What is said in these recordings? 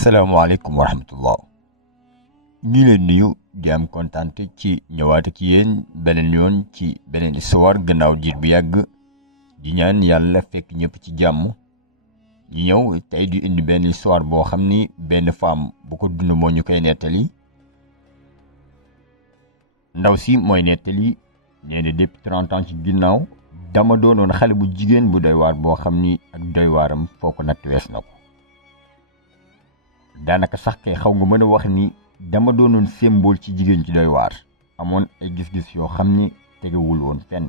salaamaaleykum wa rahmatullah ñu leen nuyu di am kontaan ci ñëwaat ak yéen beneen yoon ci beneen histoire gannaaw diir bu yàgg di ñaan yàlla fekk ñëpp ci jàmm ñu ñëw tey di indi benn histoire boo xam ni benn femme bu ko dund moo ñu koy nettali ndaw si mooy nettali nee na depuis 30 ans ci ginnaaw dama doonoon xale bu jigéen bu doy waar boo xam ni ak doy waaram foo ko natt wees na ko daanaka sax kay xaw nga mën a wax ni dama doonoon symbole ci jigéen ci doy waar amoon ay gis-gis yoo xam ni tegewul woon fenn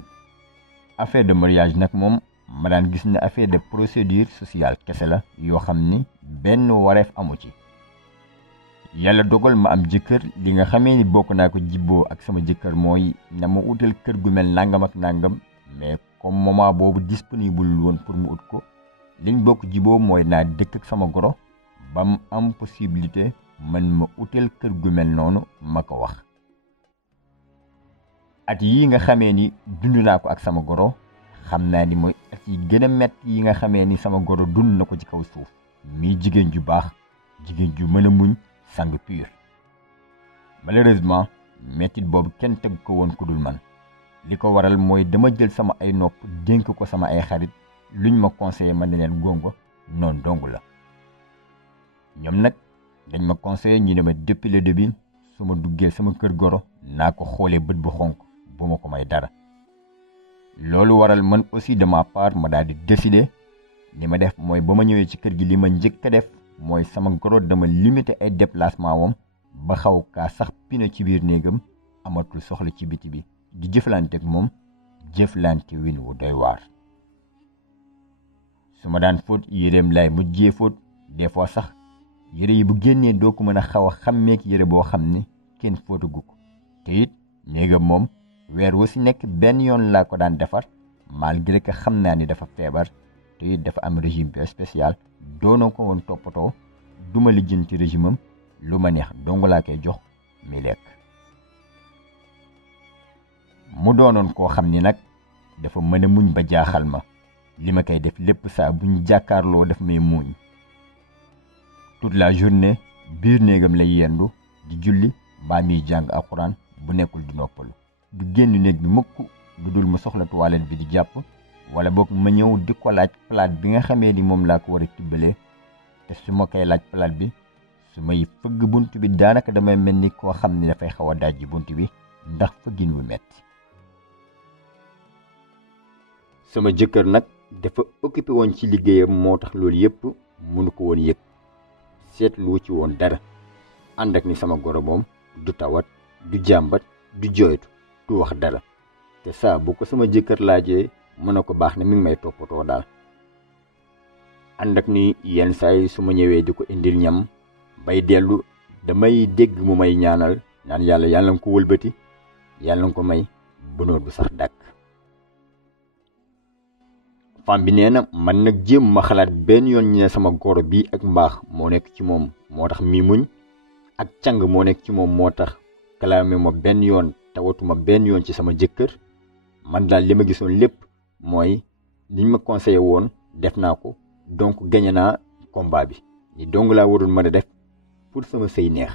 affaire de mariage nag moom ma daan gis ne affaire de procédure sociale kese la yoo xam ni benn wareef amu ci yàlla dogal ma am jëkkër li nga xamee ni bokk naa ko jibboo ak sama jëkkër mooy na ma utal kër gu mel nangam ak nangam mais comme moment boobu disponible woon pour mu ut ko liñ bokk jibboo mooy naa dëkk ak sama goro ba mu am possibilité man ma utal kër gu mel noonu ma ko wax at yi nga xamee ni dund naa ko ak sama goro xam naa ni mooy at yi gën a metti yi nga xamee ni sama goro dund na ko ci kaw suuf mii jigéen ju baax jigéen ju mën a muñ sang pur malheureusement mettit boobu kenn teg ko woon ku dul man li ko waral mooy dama jël sama ay nopp dénk ko sama ay xarit luñ ma conseillé ma ne leen gongo noonu dong la ñoom nag dañ ma conseillé ñu ne ma depuis le début su ma duggee sama kër goro naa ko xoolee bët bu xonk bu ma ko may dara loolu waral man aussi de ma part ma daal di décider ni ma def mooy ba ma ñëwee ci kër gi li ma njëkk a def mooy sama goro dama limité ay déplacement wam ba xaw kaa sax pina ci biir néegam amatul soxla ci biti bi di jëflante ak moom jëflante win wu doy waar su ma daan fóot yéreem laay mujjee fóot des fois sax yére yi bu génnee doo ko mën a xaw a xàmmeek yére boo xam ne kenn fóotagu ko te it néegam moom weer wu si nekk benn yoon laa ko daan defar malgré que xam naa ni dafa feebar te it dafa am régime bi spécial doonoo ko woon toppatoo duma lijjanti régime am lu ma neex dong laa koy jox mi lekk mu doonoon koo xam ni nag dafa mën a muñ ba jaaxal ma li ma koy def lépp saa bu ñu jàkkaarloo daf may muuñ toute la journée biir néegam lay yendu di julli mbaa muy jàng alxuraan bu nekkul di noppalu du génn néeg bi mukk du dul ma soxla toilette bi di jàpp wala boog ma ñëw di ko laaj plate bi nga xamee ni moom laa ko war a tibbalee te su ma koy laaj plate bi su may fëgg bunt bi daanaka damay mel ni koo xam ne dafay xaw a dajji bunt bi ndax fëggin wu metti sama jëkkër nag dafa occupé woon ci liggéeyam moo tax loolu yépp mënu ko woon yëg seetlu ci woon dara ànd ak ni sama goro moom du tawat du jàmbat du jooytu du wax dara te saa bu ko sama jëkkër laajee mën na ko baax ne mi ngi may toppatoo daal ànd ak ni yenn saa yi su ma ñëwee di ko indil ñam bay dellu damay dégg mu may ñaanal naan yàlla nga ko wëlbati yàlla nga ko may bonóor bu sax dàkk femme bi nee na man nag jéem ma xalaat benn yoon ñu ne sama goro bi ak mbaax moo nekk ci moom moo tax mi muñ ak càng moo nekk ci moom moo tax kalaame ma benn yoon tawatuma benn yoon ci sama jëkkër man daal li ma gisoon lépp mooy liñ ma conseillé woon def naa ko donc gañe naa combat bi ni dong laa waroon mën a def pour sama sëy neex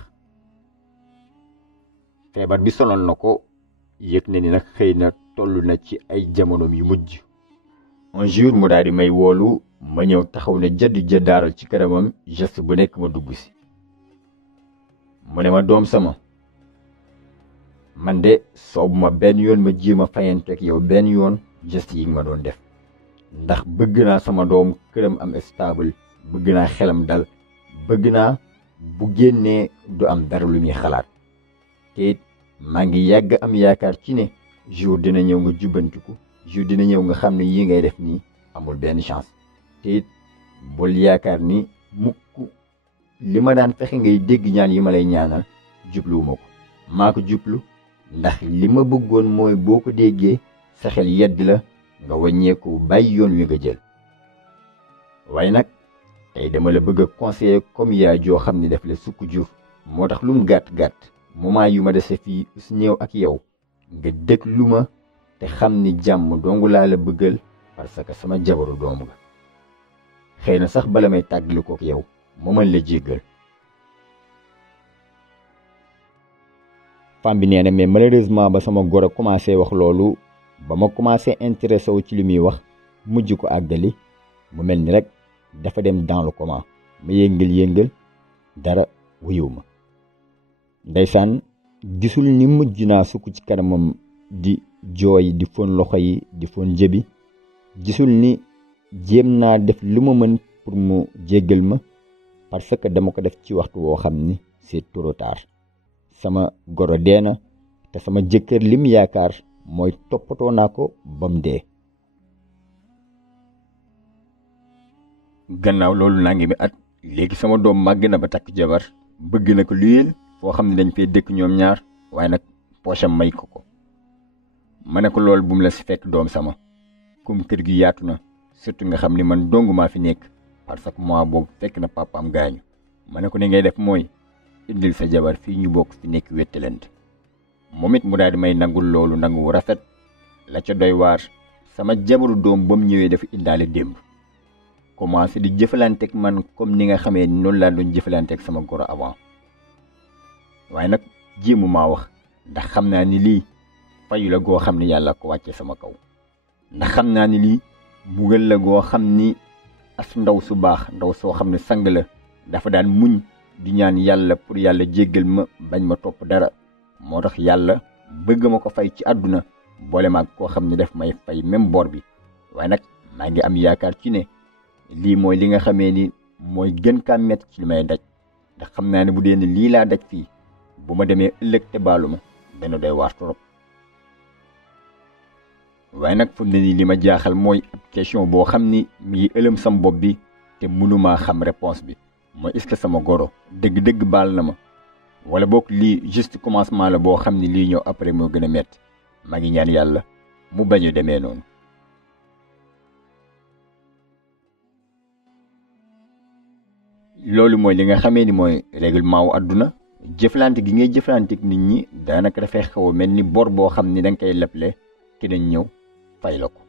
feebar bi sonal na ko yëg na ni nag xëy na toll na ci ay jamonoom yu mujj un jour mu daal di may woolu ma ñëw taxaw ne jëddaaral ci kanamam geste bu nekk ma dugg si mu ne ma doom sama man de soobu ma benn yoon ma jéem a fayanteeg yow benn yoon geste yi ma doon def ndax bëgg naa sama doom këram am stable bëgg naa xelam dal bëgg naa bu génnee du am dara lu muy xalaat te it maa ngi yàgg am yaakaar ci ne jour dina ñëw nga jubbantiku jour dina ñëw nga xam ne yii ngay def nii amul benn chance te it bul yaakaar ni mukk li ma daan fexe ngay dégg ñaan yi ma lay ñaanal jubluwuma ko maa ko jublu ndax li ma bëggoon mooy boo ko déggee sa xel yedd la nga wàññeeku bàyyi yoon wi nga jël waaye nag tey dama la bëgg a conseiller comme yaay joo xam ne daf la sukk jur moo tax lu mu gàtt-gàtt moment yu ma dese fii su ñëw ak yow nga déglu ma te xam ni jàmm dongu laa la bëggal parce que sama jabaru doom nga xëy na sax bala may tàggali kook yow ma mën la jéggal femme bi nee na mais malheureusement ba sama goro commencé wax loolu ba ma commencé intéressé wu ci li muy wax mujj ko àggali mu mel ni rek dafa dem dans le coma ma yëngal dara wuyu ma ndeysaan gisul ni mujj naa sukk ci kanamam di jooy di fon loxo yi di fon jëbi gisul ni jéem naa def lu ma mën pour mu jéggal ma parce que dama ko def ci waxtu woo xam ni c'est trop tard sama goro dee na te sama jëkkër lim yaakaar mooy toppatoo naa ko ba mu dee. gannaaw loolu naa ngi mi at léegi sama doom màgg na ba takk jabar bëgg na ko luyeel foo xam ne dañ fay dëkk ñoom ñaar waaye nag poosam may ko ma ne ko loolu bu mu la si fekk doom sama comme kër gi yaatu na surtout nga xam ni man dong maa fi nekk parce que mois boobu fekk na papaam gaañu ma ne ko ni ngay def mooy indil sa jabar fii ñu bokk fi nekk wettalante moom it mu daal di may nangul loolu nangu wu rafet la ca doy waar sama jabaru doom ba mu ñëwee dafa indaale démb commencé di jëfalanteeg man comme ni nga xamee noonu laa doon jëfalanteeg sama goro avant waaye nag jéemu maa wax ndax xam naa ni lii fayu la goo xam ni yàlla ko wàcce sama kaw ndax xam naa ni lii mbugal la goo xam ni as ndaw su baax ndaw soo xam ne sang la dafa daan muñ di ñaan yàlla pour yàlla jéggal ma bañ ma topp dara moo tax yàlla bëgg ma ko fay ci àdduna boole maag koo xam ne daf may fay même bor bi waaye nag maa ngi am yaakaar ci ne lii mooy li nga xamee ni mooy gën kaa metti ci li may daj ndax xam naa ne bu dee ne lii laa daj fii bu ma demee ëllëg te baalu ma dana doy waar trop waaye nag fu mu ne nii li ma jaaxal mooy ab question boo xam ni mi ngi ëlëm sam bopp bi te mënumaa xam réponse bi mooy est-ce que sama goro dëgg-dëgg baal na ma wala boog lii juste commencement la boo xam ni lii ñëw après moo gën a metti maa ngi ñaan yàlla mu bañ a demee noonu. loolu mooy li nga xamee ni mooy règlement wu àdduna jëflante gi ngay jëflanteeg nit ñi daanaka dafay xaw a mel ni bor boo xam ni da nga koy leble keneen ñëw fay la ko.